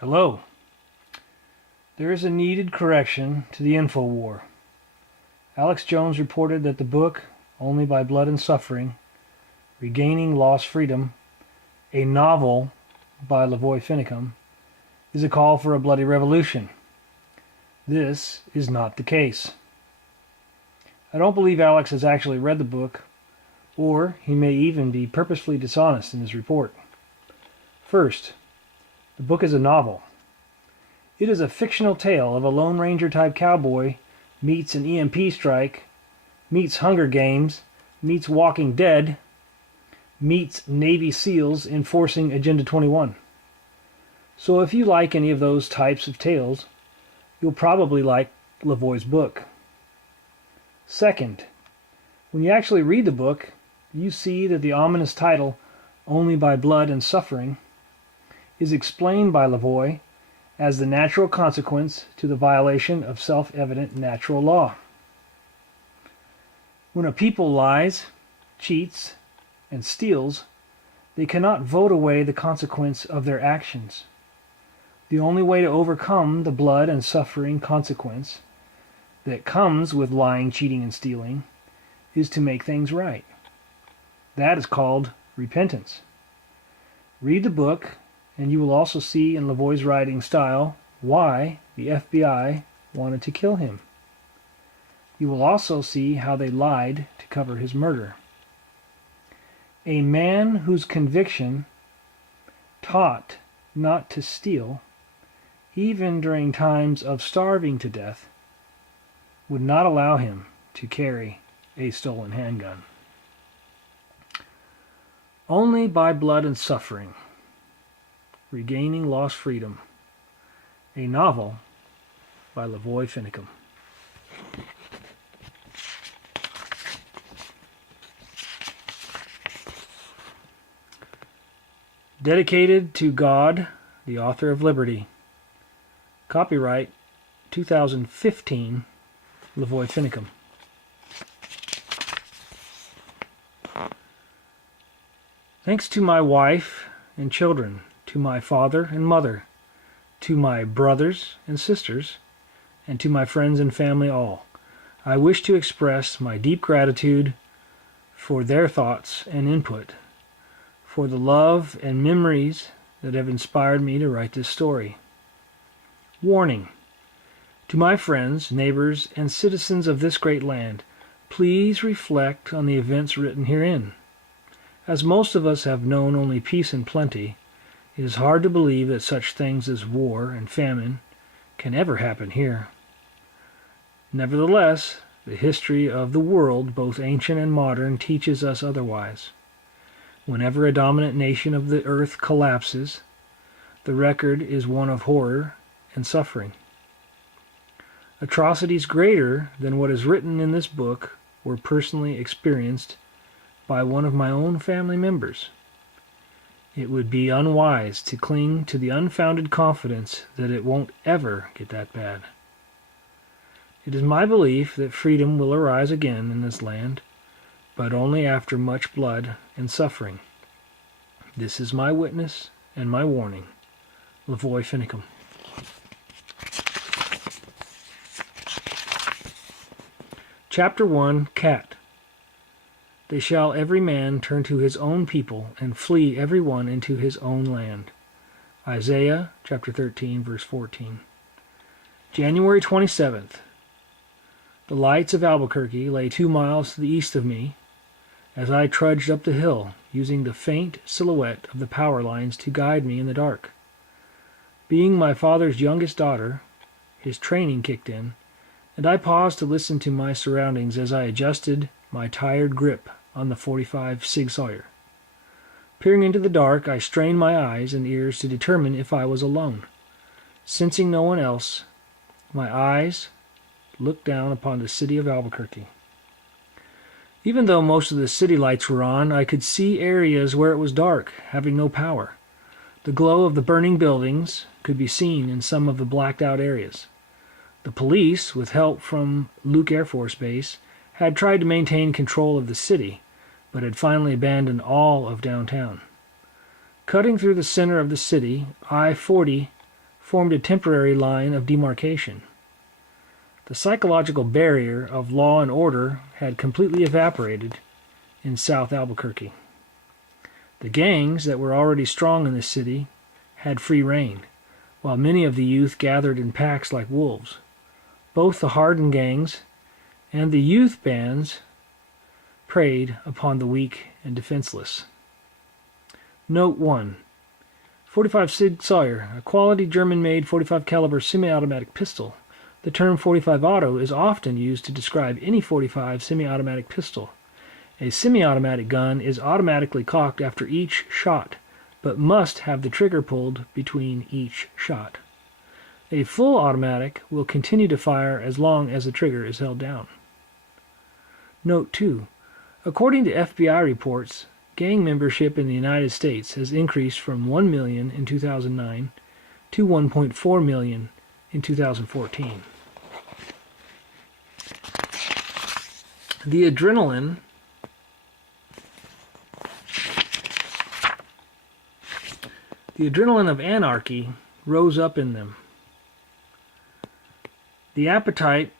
Hello. There is a needed correction to the info war. Alex Jones reported that the book, Only by Blood and Suffering, Regaining Lost Freedom, a novel by Lavoy Finicum, is a call for a bloody revolution. This is not the case. I don't believe Alex has actually read the book, or he may even be purposefully dishonest in his report. First, the book is a novel. It is a fictional tale of a Lone Ranger type cowboy meets an EMP strike, meets Hunger Games, meets Walking Dead, meets Navy SEALs enforcing Agenda 21. So if you like any of those types of tales, you'll probably like Lavoy's book. Second, when you actually read the book, you see that the ominous title, Only by Blood and Suffering, is explained by Lavoy as the natural consequence to the violation of self-evident natural law. When a people lies, cheats, and steals, they cannot vote away the consequence of their actions. The only way to overcome the blood and suffering consequence that comes with lying, cheating, and stealing is to make things right. That is called repentance. Read the book, and you will also see in Lavoy's writing style why the FBI wanted to kill him. You will also see how they lied to cover his murder. A man whose conviction taught not to steal, even during times of starving to death, would not allow him to carry a stolen handgun. Only by blood and suffering, Regaining Lost Freedom, a novel by Lavoy Finicum. Dedicated to God, the author of liberty. Copyright 2015, Lavoy Finicum. Thanks to my wife and children, to my father and mother, to my brothers and sisters, and to my friends and family all, I wish to express my deep gratitude for their thoughts and input, for the love and memories that have inspired me to write this story. Warning: to my friends, neighbors, and citizens of this great land, please reflect on the events written herein. As most of us have known only peace and plenty, it is hard to believe that such things as war and famine can ever happen here. Nevertheless, the history of the world, both ancient and modern, teaches us otherwise. Whenever a dominant nation of the earth collapses, the record is one of horror and suffering. Atrocities greater than what is written in this book were personally experienced by one of my own family members. It would be unwise to cling to the unfounded confidence that it won't ever get that bad. It is my belief that freedom will arise again in this land, but only after much blood and suffering. This is my witness and my warning. Lavoy Finicum. Chapter 1, Cat. They shall every man turn to his own people, and flee every one into his own land. Isaiah chapter 13, verse 14. January 27th. The lights of Albuquerque lay 2 miles to the east of me as I trudged up the hill, using the faint silhouette of the power lines to guide me in the dark. Being my father's youngest daughter, his training kicked in, and I paused to listen to my surroundings as I adjusted my tired grip on the .45 Sig Sauer. Peering into the dark, I strained my eyes and ears to determine if I was alone. Sensing no one else, my eyes looked down upon the city of Albuquerque. Even though most of the city lights were on, I could see areas where it was dark, having no power. The glow of the burning buildings could be seen in some of the blacked-out areas. The police, with help from Luke Air Force Base, had tried to maintain control of the city, but had finally abandoned all of downtown. Cutting through the center of the city, I-40 formed a temporary line of demarcation. The psychological barrier of law and order had completely evaporated in South Albuquerque. The gangs that were already strong in the city had free rein, while many of the youth gathered in packs like wolves. Both the hardened gangs and the youth bands preyed upon the weak and defenseless. Note 1. 45 Sig Sauer, a quality German-made .45 caliber semi-automatic pistol. The term .45 auto is often used to describe any .45 semi-automatic pistol. A semi-automatic gun is automatically cocked after each shot, but must have the trigger pulled between each shot. A full automatic will continue to fire as long as the trigger is held down. Note 2. According to FBI reports, gang membership in the United States has increased from 1 million in 2009 to 1.4 million in 2014. The adrenaline of anarchy rose up in them. The appetite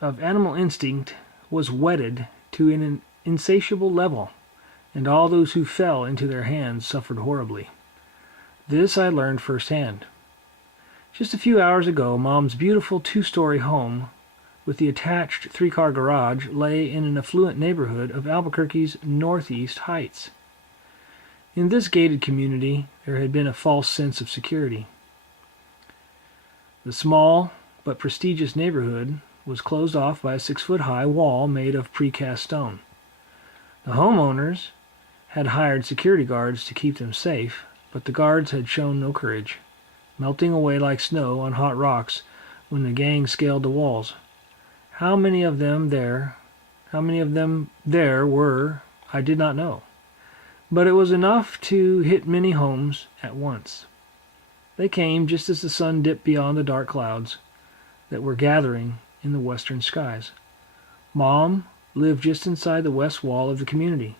of animal instinct was whetted to an insatiable level, and all those who fell into their hands suffered horribly. This I learned firsthand. Just a few hours ago, Mom's beautiful two-story home with the attached three-car garage lay in an affluent neighborhood of Albuquerque's northeast heights. In this gated community, there had been a false sense of security. The small but prestigious neighborhood was closed off by a 6-foot-high wall made of precast stone. The homeowners had hired security guards to keep them safe, but the guards had shown no courage, melting away like snow on hot rocks when the gang scaled the walls. How many of them there were, I did not know, but it was enough to hit many homes at once. They came just as the sun dipped beyond the dark clouds that were gathering in the western skies. Mom lived just inside the west wall of the community,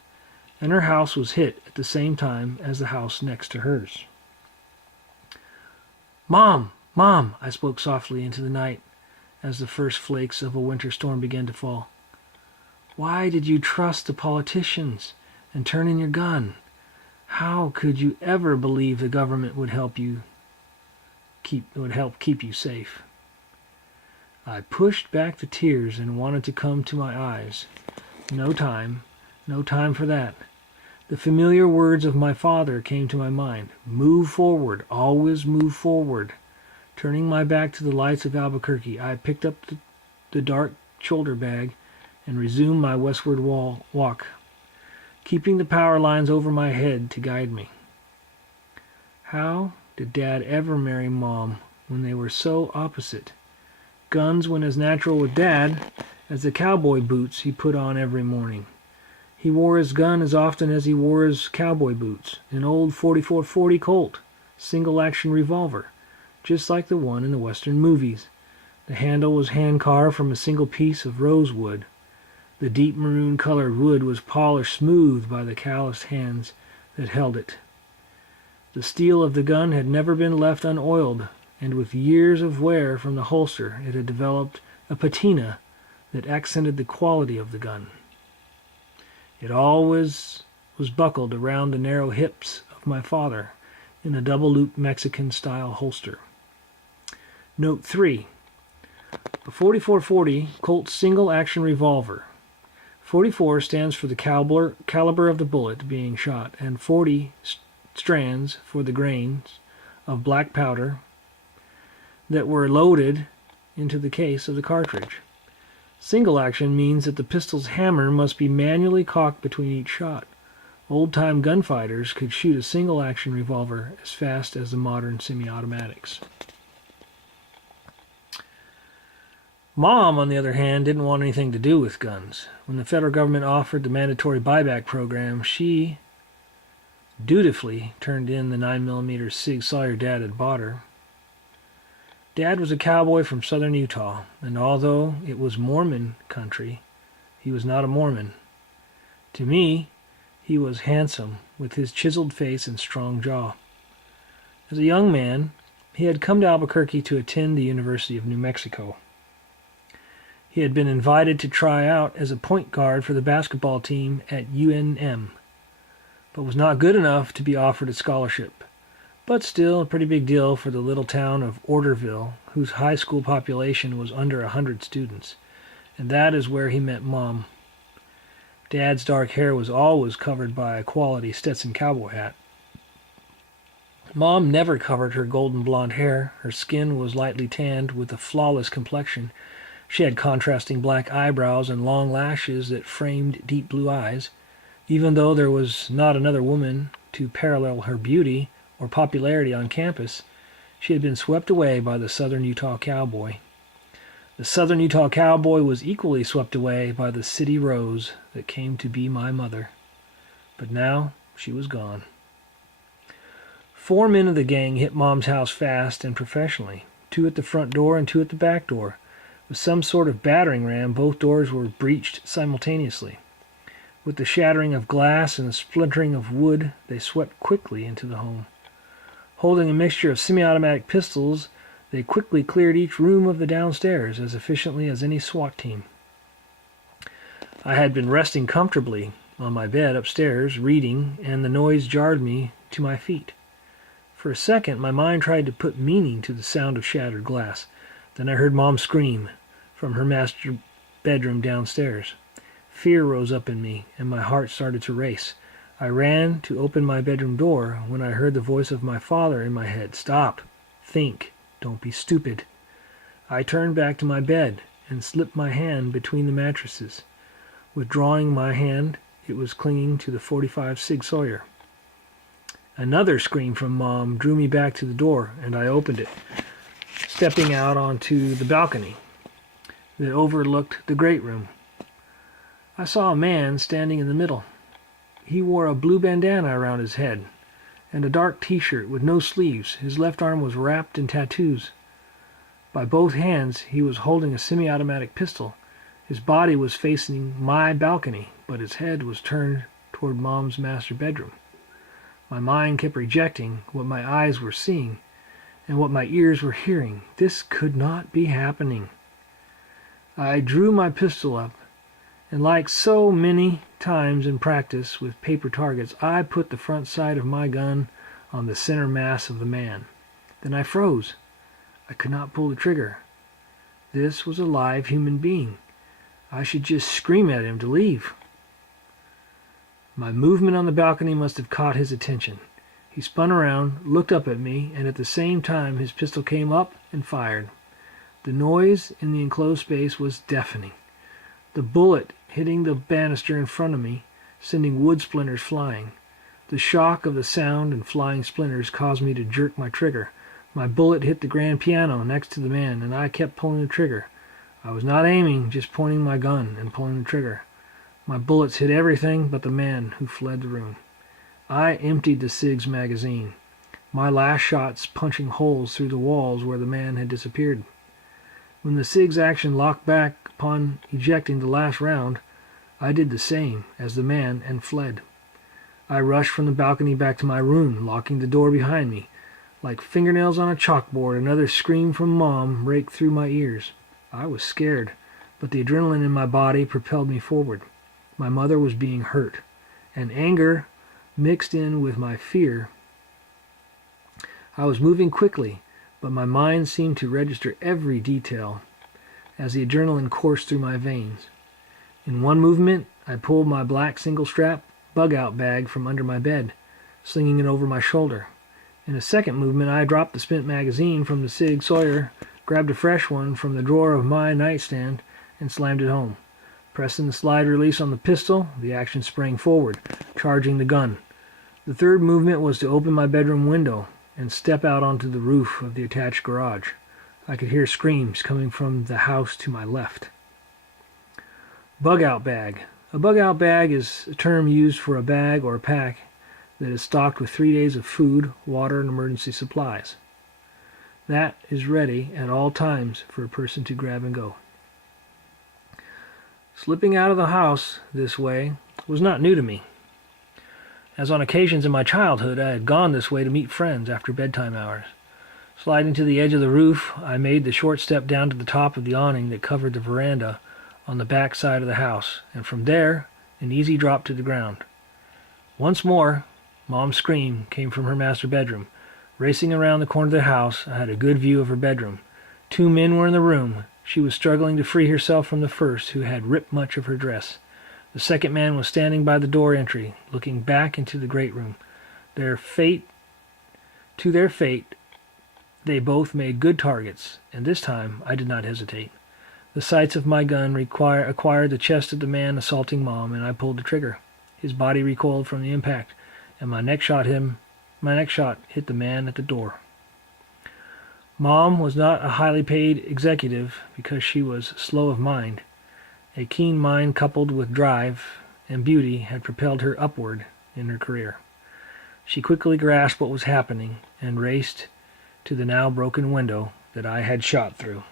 and her house was hit at the same time as the house next to hers. "Mom! Mom!" I spoke softly into the night as the first flakes of a winter storm began to fall. "Why did you trust the politicians and turn in your gun? How could you ever believe the government would help keep you safe?" I pushed back the tears and wanted to come to my eyes. No time for that. The familiar words of my father came to my mind. Move forward, always move forward. Turning my back to the lights of Albuquerque, I picked up the dark shoulder bag and resumed my westward walk, keeping the power lines over my head to guide me. How did Dad ever marry Mom when they were so opposite? Guns went as natural with Dad as the cowboy boots he put on every morning. He wore his gun as often as he wore his cowboy boots, an old .44-40 Colt, single-action revolver, just like the one in the Western movies. The handle was hand-carved from a single piece of rosewood. The deep maroon-colored wood was polished smooth by the calloused hands that held it. The steel of the gun had never been left unoiled, and with years of wear from the holster, it had developed a patina that accented the quality of the gun. It always was buckled around the narrow hips of my father in a double-loop Mexican-style holster. Note 3. A .44-40 Colt single-action revolver. 44 stands for the caliber of the bullet being shot, and 40 strands for the grains of black powder that were loaded into the case of the cartridge. Single action means that the pistol's hammer must be manually cocked between each shot. Old-time gunfighters could shoot a single-action revolver as fast as the modern semi-automatics. Mom, on the other hand, didn't want anything to do with guns. When the federal government offered the mandatory buyback program, she dutifully turned in the 9mm Sig Sauer Dad had bought her. Dad was a cowboy from southern Utah, and although it was Mormon country, he was not a Mormon. To me, he was handsome, with his chiseled face and strong jaw. As a young man, He had come to Albuquerque to attend the University of New Mexico. He had been invited to try out as a point guard for the basketball team at UNM, but was not good enough to be offered a scholarship. But still a pretty big deal for the little town of Orderville, whose high school population was under 100 students. And that is where he met Mom. Dad's dark hair was always covered by a quality Stetson cowboy hat. Mom never covered her golden blonde hair. Her skin was lightly tanned with a flawless complexion. She had contrasting black eyebrows and long lashes that framed deep blue eyes. Even though there was not another woman to parallel her beauty or popularity on campus, she had been swept away by the Southern Utah Cowboy. The Southern Utah Cowboy was equally swept away by the city rose that came to be my mother. But now she was gone. 4 men of the gang hit Mom's house fast and professionally, 2 at the front door and 2 at the back door. With some sort of battering ram, both doors were breached simultaneously. With the shattering of glass and the splintering of wood, they swept quickly into the home. Holding a mixture of semi-automatic pistols, they quickly cleared each room of the downstairs as efficiently as any SWAT team. I had been resting comfortably on my bed upstairs, reading, and the noise jarred me to my feet. For a second, my mind tried to put meaning to the sound of shattered glass. Then I heard Mom scream from her master bedroom downstairs. Fear rose up in me, and my heart started to race. I ran to open my bedroom door when I heard the voice of my father in my head. "Stop. Think. Don't be stupid." I turned back to my bed and slipped my hand between the mattresses. Withdrawing my hand, it was clinging to the .45 Sig Sauer. Another scream from Mom drew me back to the door, and I opened it, stepping out onto the balcony that overlooked the great room. I saw a man standing in the middle. He wore a blue bandana around his head and a dark t-shirt with no sleeves. His left arm was wrapped in tattoos. By both hands he was holding a semi-automatic pistol. His body was facing my balcony, but his head was turned toward Mom's master bedroom. My mind kept rejecting what my eyes were seeing and what my ears were hearing. This could not be happening. I drew my pistol up, and like so many times in practice with paper targets, I put the front side of my gun on the center mass of the man. Then I froze. I could not pull the trigger. This was a live human being. I should just scream at him to leave. My movement on the balcony must have caught his attention. He spun around, looked up at me, and at the same time his pistol came up and fired. The noise in the enclosed space was deafening. The bullet hitting the banister in front of me, sending wood splinters flying. The shock of the sound and flying splinters caused me to jerk my trigger. My bullet hit the grand piano next to the man, and I kept pulling the trigger. I was not aiming, just pointing my gun and pulling the trigger. My bullets hit everything but the man who fled the room. I emptied the SIG's magazine, my last shots punching holes through the walls where the man had disappeared. When the SIG's action locked back upon ejecting the last round, I did the same as the man and fled. I rushed from the balcony back to my room, locking the door behind me. Like fingernails on a chalkboard, another scream from Mom raked through my ears. I was scared, but the adrenaline in my body propelled me forward. My mother was being hurt, and anger mixed in with my fear. I was moving quickly, but my mind seemed to register every detail as the adrenaline coursed through my veins. In one movement, I pulled my black single-strap bug-out bag from under my bed, slinging it over my shoulder. In a second movement, I dropped the spent magazine from the Sig Sauer, grabbed a fresh one from the drawer of my nightstand, and slammed it home. Pressing the slide release on the pistol, the action sprang forward, charging the gun. The third movement was to open my bedroom window and step out onto the roof of the attached garage. I could hear screams coming from the house to my left. Bug-out bag. A bug-out bag is a term used for a bag or a pack that is stocked with 3 days of food, water, and emergency supplies. That is ready at all times for a person to grab and go. Slipping out of the house this way was not new to me, as on occasions in my childhood I had gone this way to meet friends after bedtime hours. Sliding to the edge of the roof, I made the short step down to the top of the awning that covered the veranda on the back side of the house, and from there, an easy drop to the ground. Once more, Mom's scream came from her master bedroom. Racing around the corner of the house, I had a good view of her bedroom. 2 men were in the room. She was struggling to free herself from the first, who had ripped much of her dress. The second man was standing by the door entry, looking back into the great room. To their fate, they both made good targets, and this time I did not hesitate. The sights of my gun acquired the chest of the man assaulting Mom, and I pulled the trigger. His body recoiled from the impact, and my next shot hit the man at the door. Mom was not a highly paid executive because she was slow of mind. A keen mind coupled with drive and beauty had propelled her upward in her career. She quickly grasped what was happening and raced to the now broken window that I had shot through.